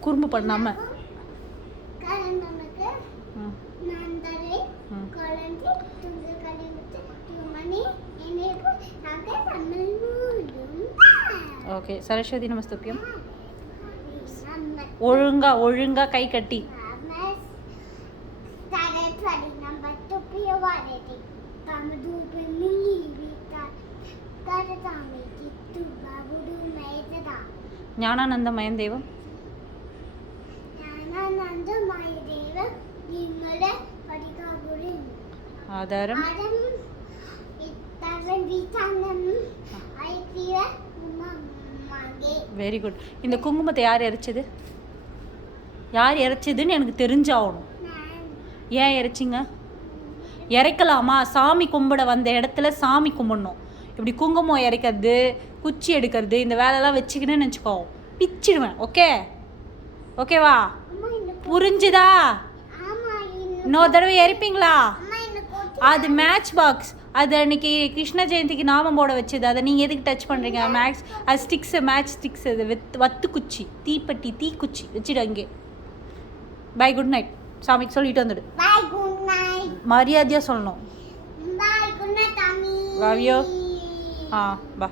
குறும்பு பண்ணாம ஓகே. சரஸ்வதி நமஸ்துபியம். ஒழுங்கா ஒழுங்கா கை கட்டி. ஞானானந்தமயம் தேவம். ஆதாரம். Very good. இந்த குங்குமத்தை யார் இறைச்சது? யார் இறைச்சதுன்னு எனக்கு தெரிஞ்சாகணும். ஏன் இறைச்சிங்க? இறைக்கலாமா? சாமி கும்பிட வந்த இடத்துல சாமி கும்பிடணும். இப்படி குங்குமம் இறைக்கிறது, குச்சி எடுக்கிறது, இந்த வேலையெல்லாம் வச்சுக்கினேன்னு வச்சுக்கோ, பிச்சிடுவேன். ஓகே ஓகேவா? புரிஞ்சுதா? இன்னொரு தடவை எரிப்பீங்களா? அது மேட்ச் பாக்ஸ். அது அன்றைக்கி கிருஷ்ண ஜெயந்திக்கு நாமம் போட வச்சது. அதை நீங்கள் எதுக்கு டச் பண்ணுறீங்க? மேக்ஸ் அது ஸ்டிக்ஸு, மேட்ச் ஸ்டிக்ஸ். அது வத்து குச்சி, தீப்பெட்டி, தீக்குச்சி வச்சுடு அங்கே. Bye, good night. சாமிக்கு சொல்லிட்டு வந்துடு. மரியாதையாக சொல்லணும். Love you. பா.